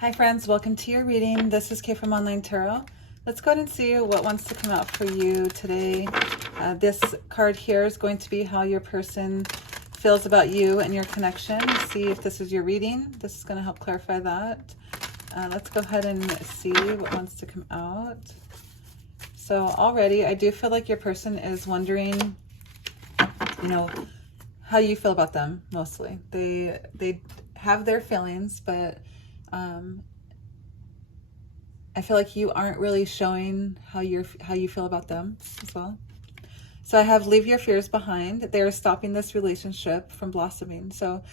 Hi friends, welcome to your reading. This is Kay from Online Tarot. Let's go ahead and see what wants to come out for you today. This card here is going to be how your person feels about you and your connection. See if this is your reading. This is going to help clarify that. Let's go ahead and see what wants to come out. So already I do feel like your person is wondering, how you feel about them mostly. They have their feelings, but I feel like you aren't really showing how you feel about them as well. So I have leave your fears behind. They're stopping this relationship from blossoming. So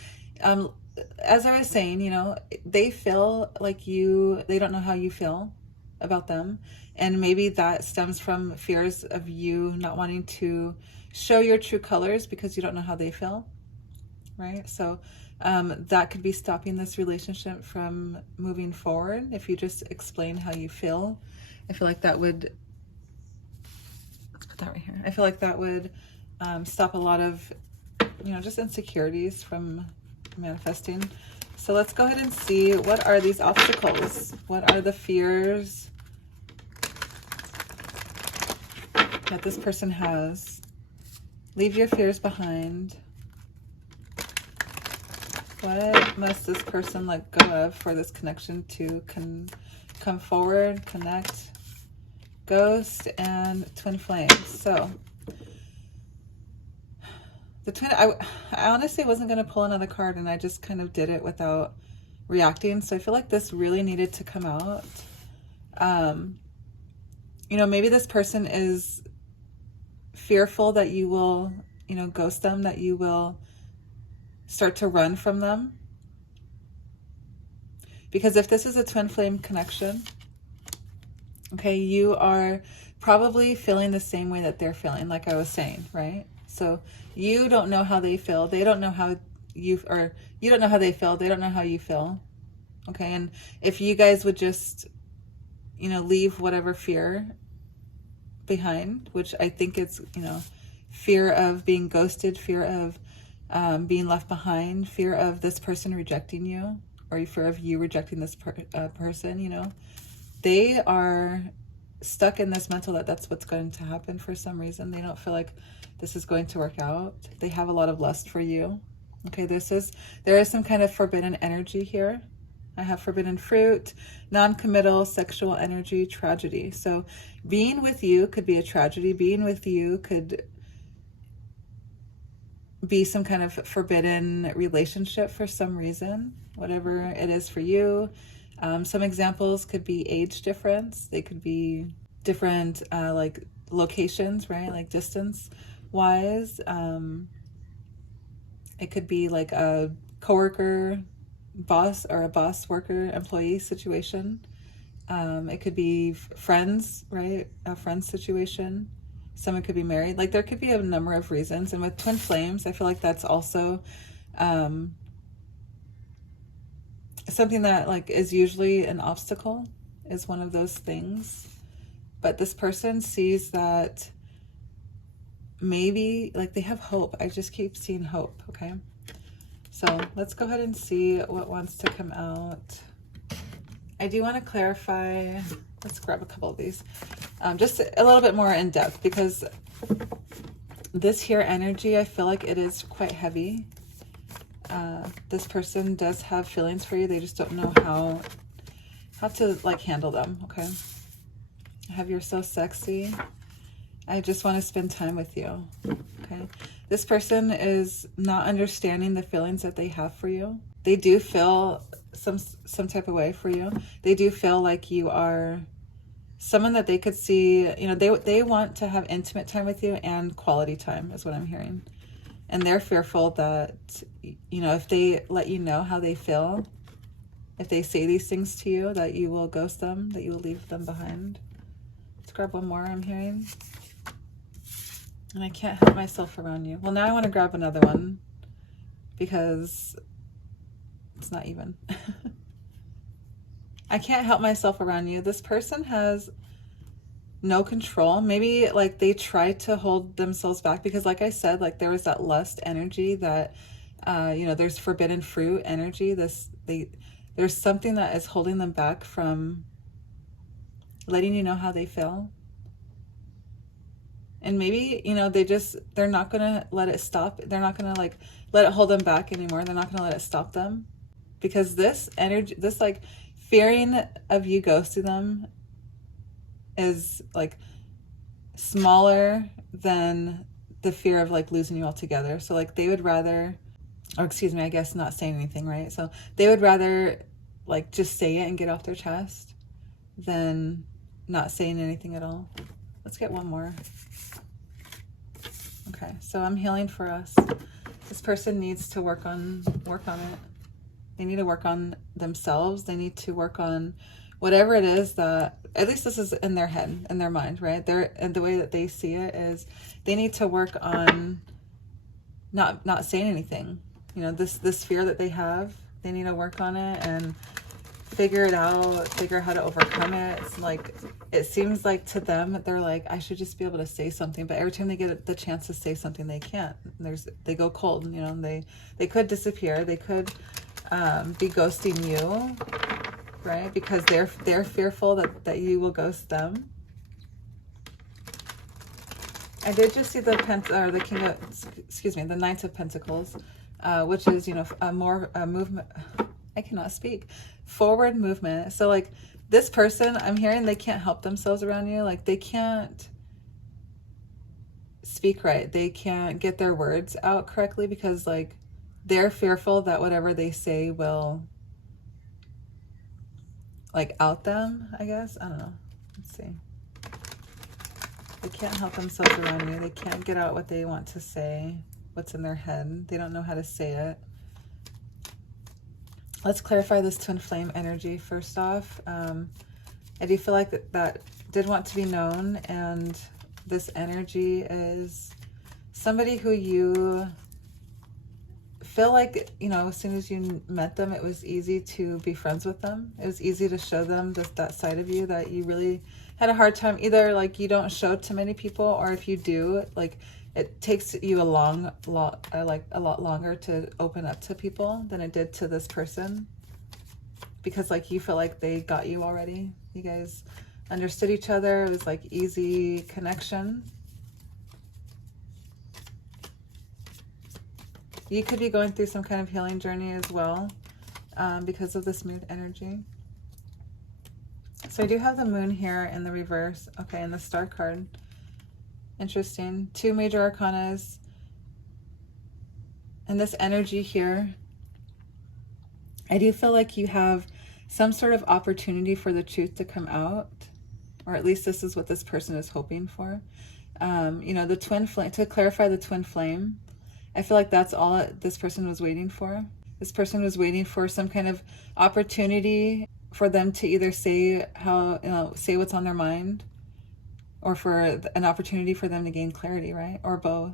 as I was saying, they feel like they don't know how you feel about them. And maybe that stems from fears of you not wanting to show your true colors because you don't know how they feel, right? So that could be stopping this relationship from moving forward. If you just explain how you feel, I feel like that would, let's put that right here. I feel like that would stop a lot of, just insecurities from manifesting. So let's go ahead and see, what are these obstacles? What are the fears that this person has? Leave your fears behind. What must this person let go of for this connection to come forward, connect? Ghost and twin flames. So the twin, I honestly wasn't going to pull another card, and I just kind of did it without reacting. So I feel like this really needed to come out. Maybe this person is fearful that you will, ghost them, that you will start to run from them. Because if this is a twin flame connection, okay, you are probably feeling the same way that they're feeling, like I was saying, right? So you don't know how they feel. They don't know how you don't know how they feel. They don't know how you feel. Okay, and if you guys would just, leave whatever fear behind, which I think it's, fear of being ghosted, fear of being left behind, fear of this person rejecting you, or fear of you rejecting this person, they are stuck in this mental that's what's going to happen for some reason. They don't feel like this is going to work out. They have a lot of lust for you. Okay, there is some kind of forbidden energy here. I have forbidden fruit, non-committal, sexual energy, tragedy. So being with you could be a tragedy. Being with you could be some kind of forbidden relationship for some reason, whatever it is for you. Some examples could be age difference. They could be different like locations, right? Like distance wise. It could be like a coworker, boss, or a boss worker employee situation. It could be friends, right? A friend situation. Someone could be married. Like there could be a number of reasons. And with twin flames, I feel like that's also something that like is usually an obstacle, is one of those things. But this person sees that maybe like they have hope. I just keep seeing hope. Okay. So let's go ahead and see what wants to come out. I do want to clarify. Let's grab a couple of these. Just a little bit more in depth, because this here energy, I feel like it is quite heavy. This person does have feelings for you. They just don't know how to like handle them. Okay. I have you're so sexy. I just want to spend time with you. Okay. This person is not understanding the feelings that they have for you. They do feel some type of way for you. They do feel like you are someone that they could see, they want to have intimate time with you and quality time is what I'm hearing. And they're fearful that, if they let you know how they feel, if they say these things to you, that you will ghost them, that you will leave them behind. Let's grab one more I'm hearing. And I can't help myself around you. Well, now I want to grab another one because it's not even. I can't help myself around you. This person has no control. Maybe like they try to hold themselves back because like I said, like there was that lust energy that, there's forbidden fruit energy. There's something that is holding them back from letting you know how they feel. And maybe, you know, they're not going to let it stop. They're not going to like let it hold them back anymore. They're not going to let it stop them, because this energy, this like fearing of you ghosting them is like smaller than the fear of like losing you altogether. So like they would rather, or excuse me, I guess not saying anything, right? So they would rather like just say it and get off their chest than not saying anything at all. Let's get one more. Okay, so I'm healing for us. This person needs to work on it. They need to work on themselves. They need to work on whatever it is that, at least this is in their head, in their mind, right? And the way that they see it is they need to work on not saying anything. You know, this fear that they have, they need to work on it and figure it out, figure out how to overcome it. It's like, it seems like to them, they're like, I should just be able to say something. But every time they get the chance to say something, they can't. They go cold, you know, they could disappear. They could be ghosting you, right? Because they're fearful that you will ghost them. I did just see the King of, excuse me, the Knight of Pentacles, which is, you know, a movement. I cannot speak. Forward movement. So like this person, I'm hearing they can't help themselves around you. Like they can't speak right. They can't get their words out correctly because like they're fearful that whatever they say will like out them, I guess. I don't know. Let's see. They can't help themselves around you. They can't get out what they want to say, what's in their head. They don't know how to say it. Let's clarify this twin flame energy first off. I do feel like that did want to be known, and this energy is somebody who you feel like, you know, as soon as you met them, it was easy to be friends with them. It was easy to show them that side of you that you really had a hard time. Either like you don't show to many people, or if you do, like it takes you a lot longer to open up to people than it did to this person, because like you feel like they got you already. You guys understood each other. It was like easy connection. You could be going through some kind of healing journey as well, because of this moon energy. So I do have the moon here in the reverse. Okay, and the star card. Interesting. 2 major arcanas. And this energy here, I do feel like you have some sort of opportunity for the truth to come out, or at least this is what this person is hoping for. You know, the twin flame, to clarify the twin flame, I feel like that's all this person was waiting for. This person was waiting for some kind of opportunity for them to either say say what's on their mind, or for an opportunity for them to gain clarity, right? Or both.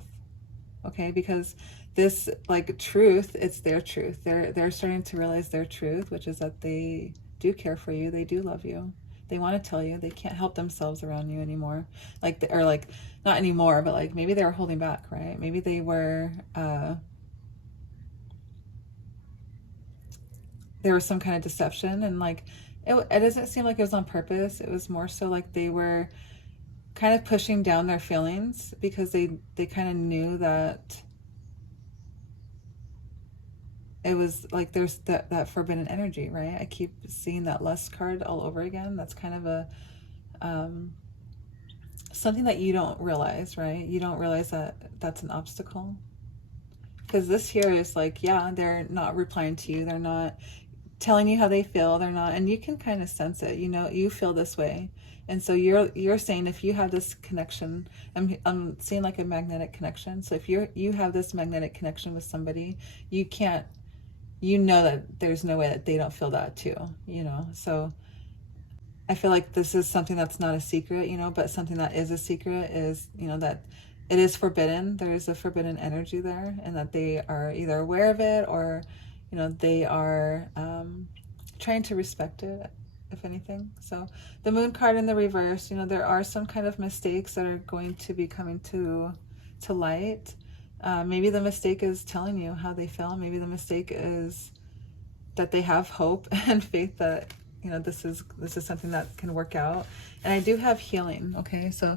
Okay, because this like truth, it's their truth. They're starting to realize their truth, which is that they do care for you. They do love you. They want to tell you. They can't help themselves around you anymore. Or not anymore, but like maybe they were holding back, right? Maybe they were there was some kind of deception, and like it doesn't seem like it was on purpose. It was more so like they were kind of pushing down their feelings because they kind of knew that it was like there's that forbidden energy, right? I keep seeing that lust card all over again. That's kind of a something that you don't realize, right? You don't realize that that's an obstacle, because this here is like, yeah, they're not replying to you. They're not telling you how they feel. They're not, and you can kind of sense it. You know, you feel this way. And so you're saying, if you have this connection, I'm seeing like a magnetic connection. So if you have this magnetic connection with somebody, you know that there's no way that they don't feel that too, you know? So I feel like this is something that's not a secret, you know, but something that is a secret is, you know, that it is forbidden. There is a forbidden energy there, and that they are either aware of it, or, you know, they are trying to respect it, if anything. So the moon card in the reverse, you know, there are some kind of mistakes that are going to be coming to light. Maybe the mistake is telling you how they feel. Maybe the mistake is that they have hope and faith that, you know, this is something that can work out. And I do have healing. Okay, so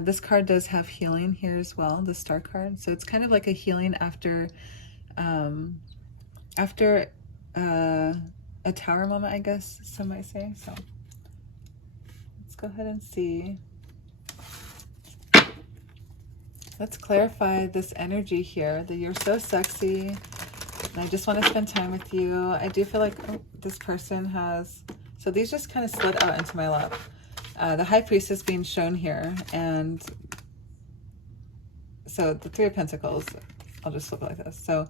this card does have healing here as well, the Star card. So it's kind of like a healing after a tower moment, I guess some might say. So let's go ahead and see. Let's clarify this energy here, that you're so sexy and I just want to spend time with you. I do feel like this person has, so these just kind of slid out into my lap. The High Priestess being shown here, and so the Three of Pentacles, I'll just flip it like this. So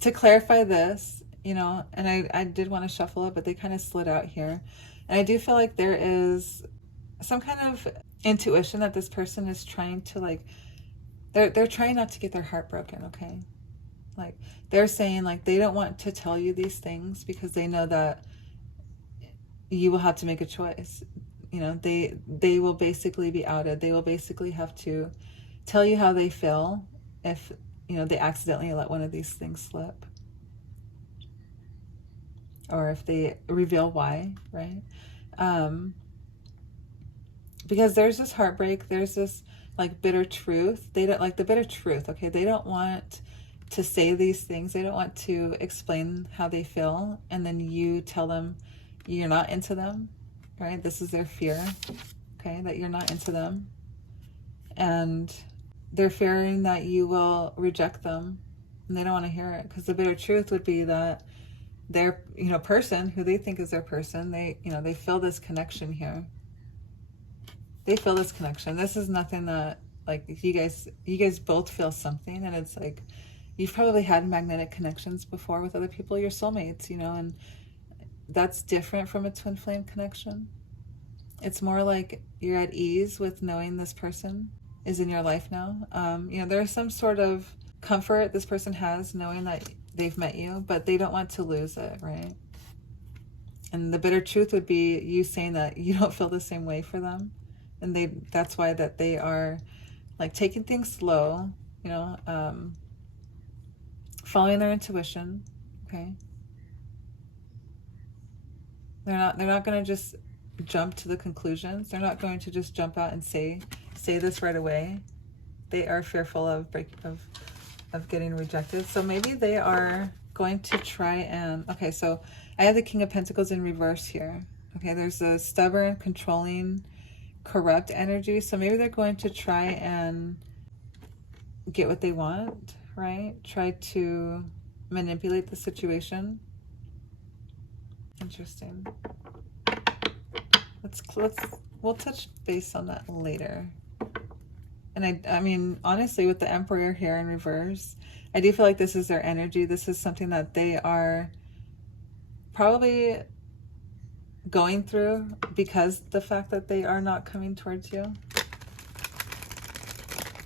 to clarify this, you know, and I did want to shuffle it, but they kind of slid out here. And I do feel like there is some kind of intuition that this person is trying to, like, they're trying not to get their heart broken, okay? Like, they're saying, like, they don't want to tell you these things because they know that you will have to make a choice. You know, they will basically be outed. They will basically have to tell you how they feel if, you know, they accidentally let one of these things slip. Or if they reveal why, right? Because there's this heartbreak, there's this, like, bitter truth. They don't like the bitter truth, okay? They don't want to say these things. They don't want to explain how they feel, and then you tell them you're not into them, right? This is their fear, okay? That you're not into them. And they're fearing that you will reject them, and they don't want to hear it, because the bitter truth would be that their, you know, person who they think is their person, they, you know, they feel this connection here. They feel this connection. This is nothing that, like, you guys both feel something, and it's like you've probably had magnetic connections before with other people, your soulmates, you know, and that's different from a twin flame connection. It's more like you're at ease with knowing this person is in your life now. You know, there's some sort of comfort this person has knowing that they've met you, but they don't want to lose it, right? And the bitter truth would be you saying that you don't feel the same way for them. And that's why that they are, like, taking things slow, you know, following their intuition, okay? They're not going to just jump to the conclusions. They're not going to just jump out and say this right away. They are fearful of getting rejected. So maybe they are going to try and, okay, so I have the King of Pentacles in reverse here. Okay, there's a stubborn, controlling, corrupt energy. So maybe they're going to try and get what they want, right? Try to manipulate the situation. Interesting. We'll touch base on that later. And I mean, honestly, with the Emperor here in reverse, I do feel like this is their energy. This is something that they are probably going through because the fact that they are not coming towards you.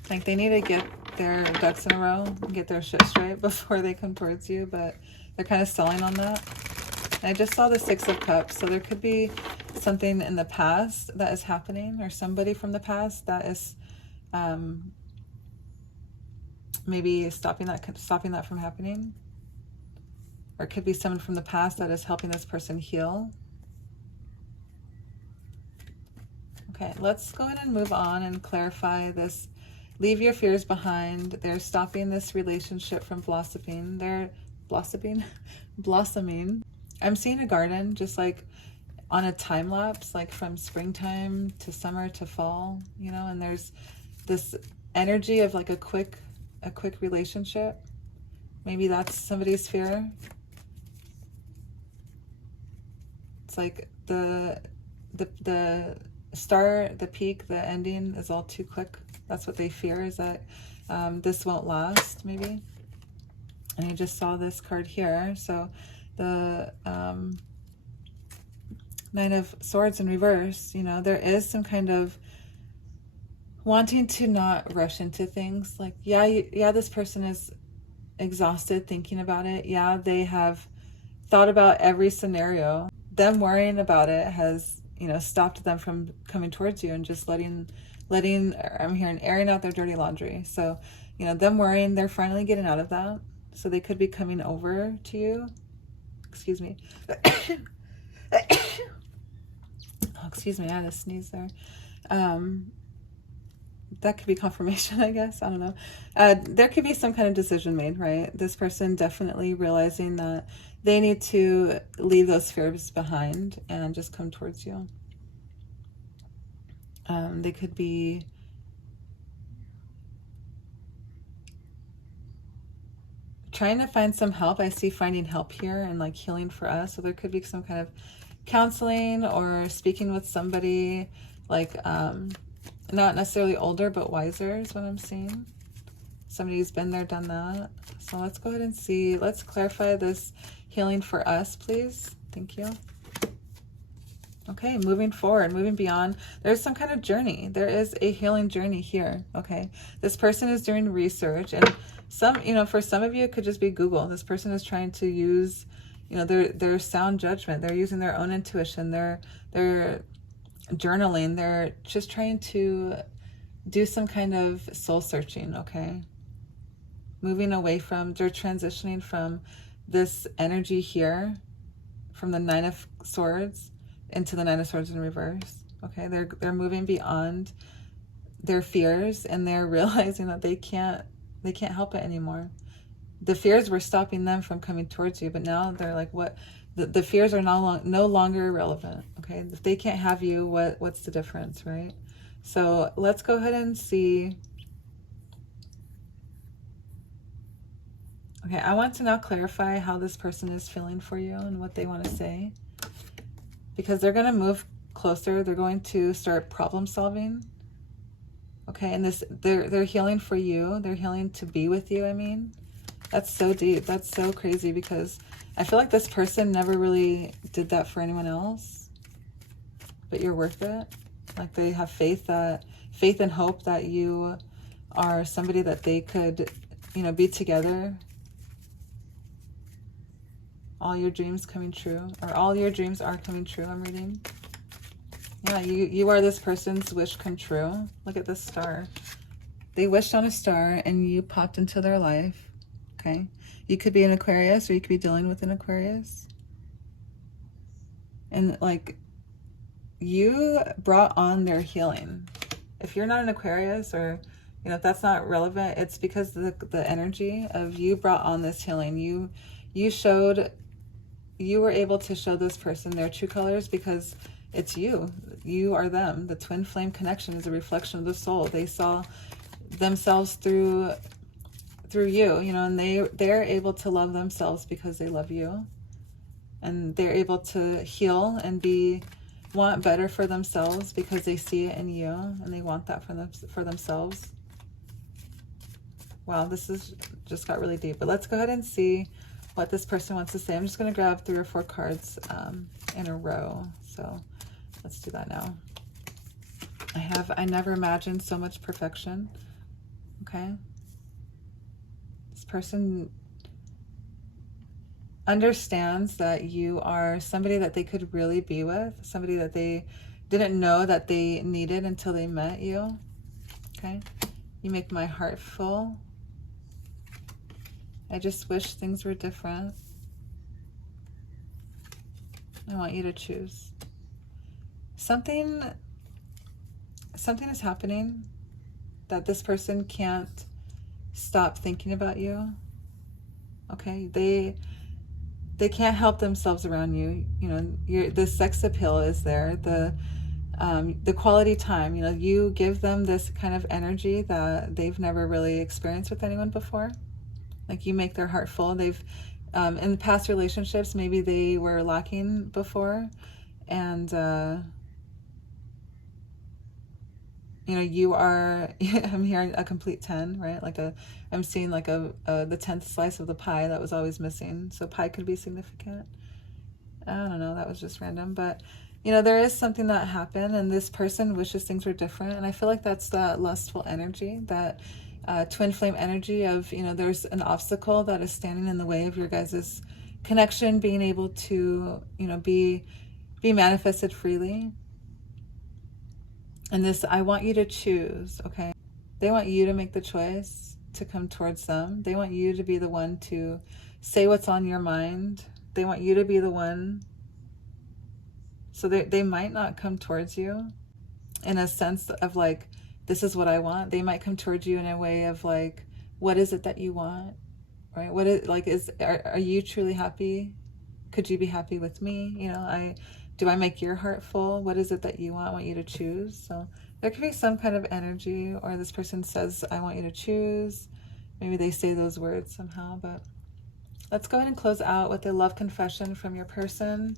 Like, they need to get their ducks in a row and get their shit straight before they come towards you, but they're kind of selling on that. And I just saw the Six of Cups, so there could be something in the past that is happening, or somebody from the past that is maybe stopping that from happening. Or it could be someone from the past that is helping this person heal. Okay, let's go ahead and move on and clarify this. Leave your fears behind. They're stopping this relationship from blossoming. They're blossoming. I'm seeing a garden, just like on a time lapse, like from springtime to summer to fall, you know, and there's this energy of like a quick relationship. Maybe that's somebody's fear. It's like the start, the peak, the ending is all too quick. That's what they fear, is that this won't last, maybe. And I just saw this card here. So the Nine of Swords in reverse, you know, there is some kind of wanting to not rush into things. Like, yeah, this person is exhausted thinking about it. Yeah, they have thought about every scenario. Them worrying about it has, you know, stopped them from coming towards you and just letting I'm hearing airing out their dirty laundry. So, you know, them worrying, they're finally getting out of that. So they could be coming over to you. Excuse me. Oh, excuse me, I had a sneeze there. That could be confirmation, I guess. I don't know. There could be some kind of decision made, right? This person definitely realizing that they need to leave those fears behind and just come towards you. They could be trying to find some help. I see finding help here and like healing for us. So there could be some kind of counseling or speaking with somebody like not necessarily older but wiser is what I'm seeing. Somebody who's been there, done that. So let's go ahead and see. Let's clarify this healing for us, please. Thank you. Okay, moving forward, moving beyond. There's some kind of journey. There is a healing journey here, okay? This person is doing research, and some, you know, for some of you, it could just be Google. This person is trying to use, you know, their sound judgment. They're using their own intuition. They're journaling. They're just trying to do some kind of soul searching, okay? Moving away from, they're transitioning from this energy here, from the Nine of Swords, into the Nine of Swords in reverse. Okay, they're moving beyond their fears, and they're realizing that they can't help it anymore. The fears were stopping them from coming towards you, but now they're like, what? The fears are no longer irrelevant. Okay, if they can't have you, what's the difference, right? So let's go ahead and see. Okay, I want to now clarify how this person is feeling for you and what they want to say. Because they're going to move closer. They're going to start problem solving. Okay, and they're healing for you. They're healing to be with you, I mean. That's so deep. That's so crazy, because I feel like this person never really did that for anyone else. But you're worth it. Like they have faith and hope that you are somebody that they could, you know, be together. All your dreams coming true, or all your dreams are coming true, I'm reading. Yeah, you are this person's wish come true. Look at this star. They wished on a star and you popped into their life. Okay. You could be an Aquarius, or you could be dealing with an Aquarius. And like, you brought on their healing. If you're not an Aquarius, or, you know, if that's not relevant, it's because the energy of you brought on this healing. You were able to show this person their true colors, because it's you. You are them. The twin flame connection is a reflection of the soul. They saw themselves through you, you know, and they're able to love themselves because they love you. And they're able to heal and want better for themselves because they see it in you, and they want that for themselves. Wow, this is just got really deep. But let's go ahead and see what this person wants to say. I'm just going to grab 3 or 4 cards in a row. So let's do that now. I never imagined so much perfection. Okay. This person understands that you are somebody that they could really be with, somebody that they didn't know that they needed until they met you. Okay. You make my heart full. I just wish things were different. I want you to choose. Something is happening that this person can't stop thinking about you. Okay, they can't help themselves around you. You know, the sex appeal is there. The quality time. You know, you give them this kind of energy that they've never really experienced with anyone before. Like, you make their heart full. They've, in the past relationships, maybe they were lacking before. And, you know, you are, I'm hearing a complete 10, right? Like I'm seeing like the 10th slice of the pie that was always missing. So pie could be significant. I don't know. That was just random. But, you know, there is something that happened, and this person wishes things were different. And I feel like that's that lustful energy, that twin flame energy of, you know, there's an obstacle that is standing in the way of your guys' connection being able to, you know, be manifested freely. And this, I want you to choose, okay? They want you to make the choice. to come towards them. They want you to be the one to say what's on your mind. They want you to be the one. So they might not come towards you in a sense of like, this is what I want. They might come towards you in a way of like, what is it that you want? Right? What is like, are you truly happy? Could you be happy with me? You know, do I make your heart full? What is it that you want? I want you to choose. So there could be some kind of energy, or this person says, I want you to choose. Maybe they say those words somehow, but let's go ahead and close out with a love confession from your person.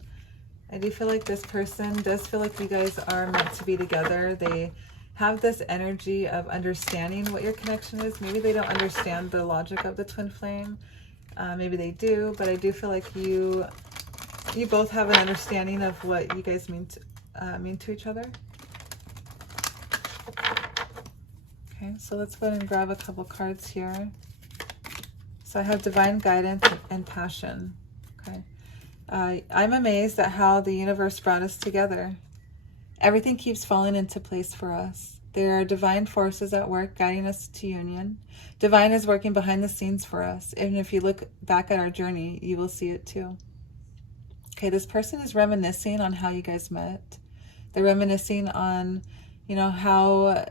I do feel like this person does feel like you guys are meant to be together. They have this energy of understanding what your connection is. Maybe they don't understand the logic of the twin flame. Maybe they do, but I do feel like you both have an understanding of what you guys mean to each other. Okay, so let's go ahead and grab a couple cards here. So I have divine guidance and passion. Okay. I'm amazed at how the universe brought us together. Everything keeps falling into place for us. There are divine forces at work guiding us to union. Divine is working behind the scenes for us. And if you look back at our journey, you will see it too. Okay, this person is reminiscing on how you guys met. They're reminiscing on, you know, how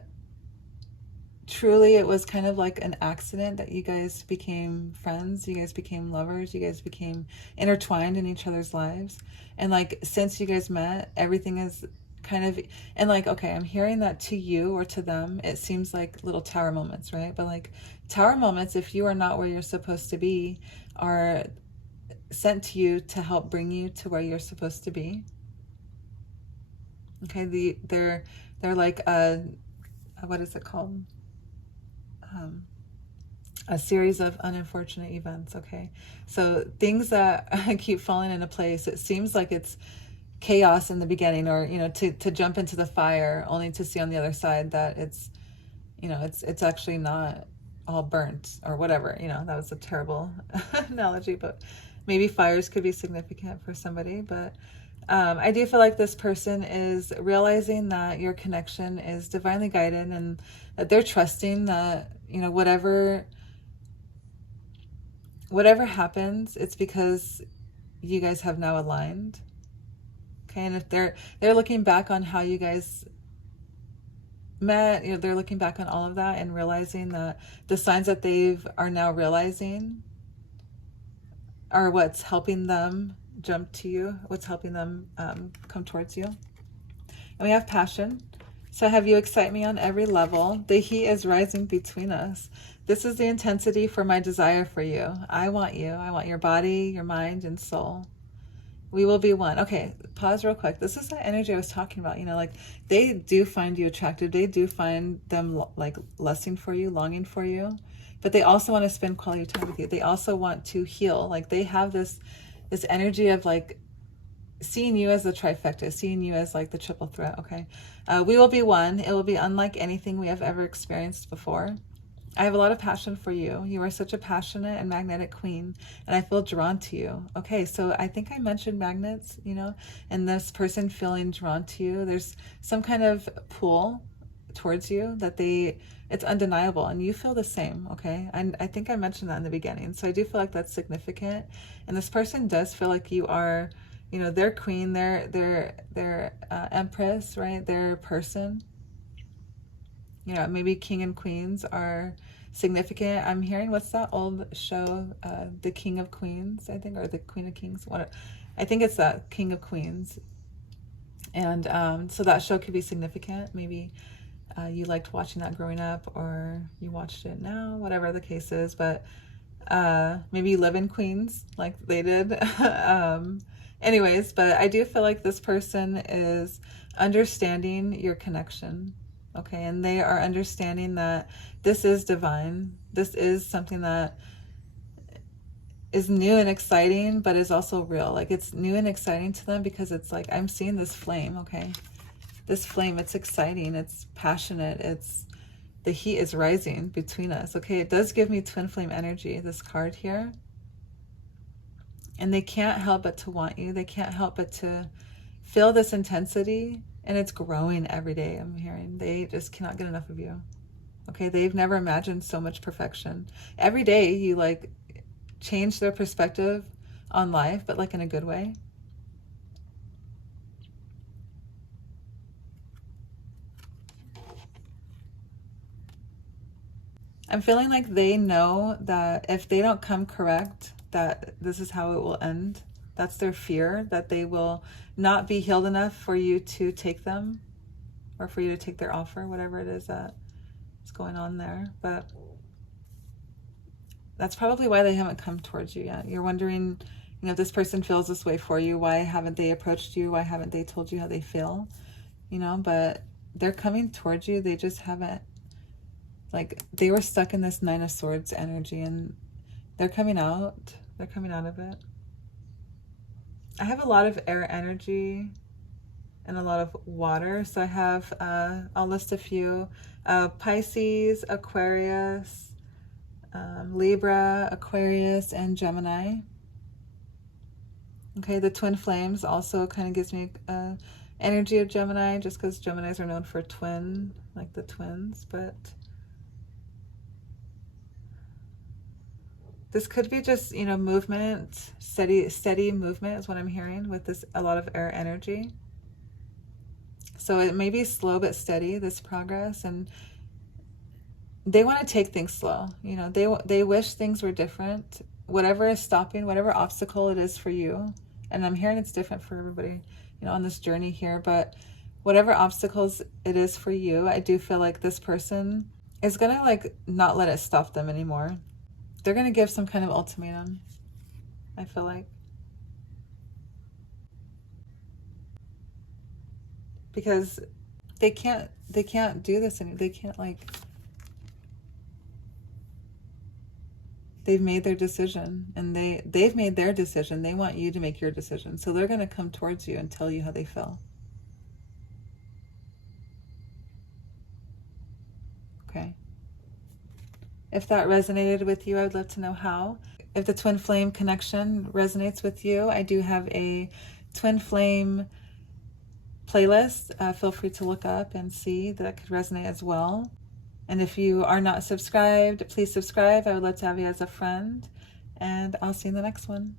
truly it was kind of like an accident that you guys became friends, you guys became lovers, you guys became intertwined in each other's lives. And like, since you guys met, everything is kind of, and like, okay, I'm hearing that to you or to them, it seems like little tower moments, right? But like tower moments, if you are not where you're supposed to be, are sent to you to help bring you to where you're supposed to be. Okay, they're like what is it called? A series of unfortunate events. Okay, so things that keep falling into place. It seems like it's chaos in the beginning, or you know, to jump into the fire only to see on the other side that it's, you know, it's actually not all burnt or whatever. You know, that was a terrible analogy, but maybe fires could be significant for somebody. But I do feel like this person is realizing that your connection is divinely guided, and that they're trusting that, you know, whatever happens, it's because you guys have now aligned. Okay, and if they're looking back on how you guys met, you know, they're looking back on all of that and realizing that the signs that are now realizing are what's helping them jump to you, what's helping them come towards you. And we have passion. So I have you excite me on every level. The heat is rising between us. This is the intensity for my desire for you. I want you. I want your body, your mind, and soul. We will be one. Okay, pause real quick. This is that energy I was talking about. You know, like they do find you attractive. They do find them like lusting for you, longing for you. But they also want to spend quality time with you. They also want to heal. Like they have this energy of like seeing you as the trifecta, seeing you as like the triple threat. Okay, we will be one. It will be unlike anything we have ever experienced before. I have a lot of passion for you. You are such a passionate and magnetic queen, and I feel drawn to you. Okay, so I think I mentioned magnets, you know, and this person feeling drawn to you. There's some kind of pull towards you that it's undeniable, and you feel the same. Okay, and I think I mentioned that in the beginning, so I do feel like that's significant. And this person does feel like you are, you know, their queen, their empress, right? Their person. You know, maybe king and queens are significant. I'm hearing, what's that old show, The King of Queens, I think, or The Queen of Kings. I think it's that King of Queens. And so that show could be significant. Maybe you liked watching that growing up, or you watched it now, whatever the case is. But maybe you live in Queens like they did. Anyways, but I do feel like this person is understanding your connection. Okay, and they are understanding that this is divine. This is something that is new and exciting, but is also real. Like it's new and exciting to them because it's like, I'm seeing this flame, okay? This flame, it's exciting, it's passionate, the heat is rising between us, okay? It does give me twin flame energy, this card here. And they can't help but to want you. They can't help but to feel this intensity. And it's growing every day, I'm hearing. They just cannot get enough of you. Okay, they've never imagined so much perfection. Every day you like change their perspective on life, but like in a good way. I'm feeling like they know that if they don't come correct, that this is how it will end. That's their fear, that they will not be healed enough for you to take them, or for you to take their offer, whatever it is that is going on there. But that's probably why they haven't come towards you yet. You're wondering, you know, if this person feels this way for you, why haven't they approached you? Why haven't they told you how they feel? You know, but they're coming towards you. They just haven't, like, they were stuck in this Nine of Swords energy, and they're coming out. They're coming out of it. I have a lot of air energy and a lot of water. So I have, I'll list a few, Pisces, Aquarius, Libra, Aquarius, and Gemini. Okay, the twin flames also kind of gives me energy of Gemini, just because Geminis are known for twin, like the twins, but this could be just, you know, movement, steady movement is what I'm hearing with this, a lot of air energy. So it may be slow but steady, this progress, and they want to take things slow. You know, they wish things were different. Whatever is stopping, whatever obstacle it is for you, and I'm hearing it's different for everybody, you know, on this journey here, but whatever obstacles it is for you, I do feel like this person is going to like not let it stop them anymore. They're going to give some kind of ultimatum, I feel like. Because they can't do this anymore. They can't, like, they've made their decision, and they've made their decision. They want you to make your decision. So they're going to come towards you and tell you how they feel. Okay. If that resonated with you, I would love to know how. If the twin flame connection resonates with you, I do have a twin flame playlist. Feel free to look up and see that could resonate as well. And if you are not subscribed, please subscribe. I would love to have you as a friend. And I'll see you in the next one.